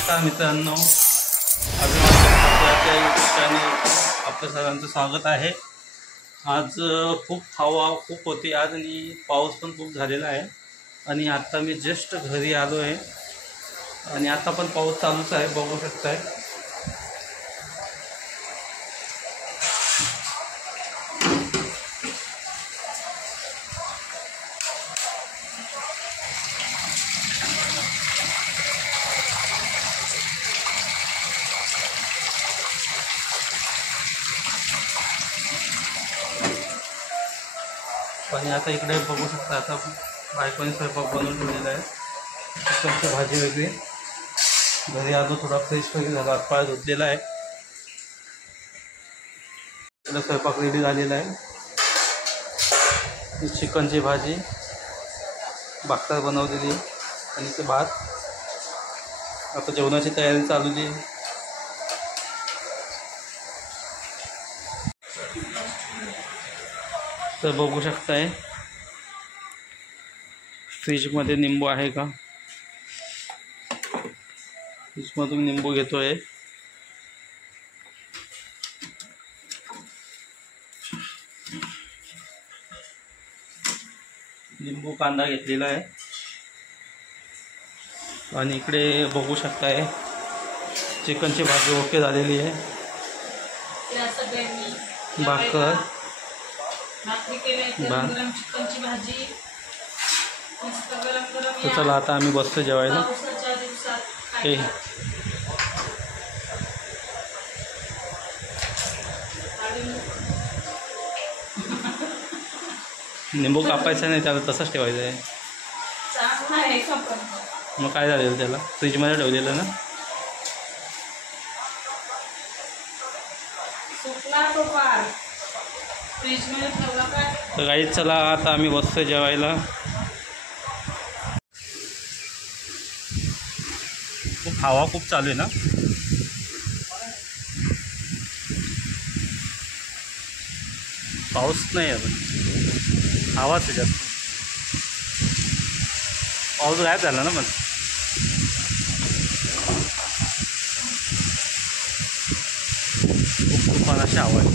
नमस्कार मित्रांनो, अभिमान यूट्यूब चॅनल आपल्या सर्वांचं स्वागत आहे। आज खूप हवा खूप होती आज आणि पाऊस पण खूप झालेला आहे आणि आता मी जस्ट घरी आलो आहे आणि आता पण पाऊस चालूच आहे, बघू शकताय। आणि आता इकडे बघू शकता, आता बायकोने स्वयंपाक बनवून ठेवलेला आहे। चिकनची भाजी वेगळी, घरी आलो थोडा फ्रेश वगैरे झाला, हातपाय धुतलेला आहे। त्याला स्वयंपाक रेडी झालेला आहे। चिकनची भाजी भाकर बनवलेली आणि ते भात, आता जेवणाची तयारी चालू आहे। तर बघू शकताय फ्रीजमध्ये निंबू आहे का, फ्रीजमधून निंबू घेतोय। लिंबू कांदा घेतलेला आहे आणि इकडे बघू शकताय चिकनची भाजी ओके झालेली आहे। भाकर चिकनची भाजी, तर चला आता आम्ही बसतो जेवायला। निंबू कापायचा नाही, त्याला तसंच ठेवायचं आहे। मग काय झालेलं त्याला, फ्रीजमध्ये ठेवलेलं ना। तर गाईज चला आता आम्ही बसतो जेवायला। खूप हवा खूप चालू आहे ना, पाऊस नाही आहे, हवाच आहे जास्त। पाऊस गायब झाला ना, पण खूप तुफान अशी हवा आहे।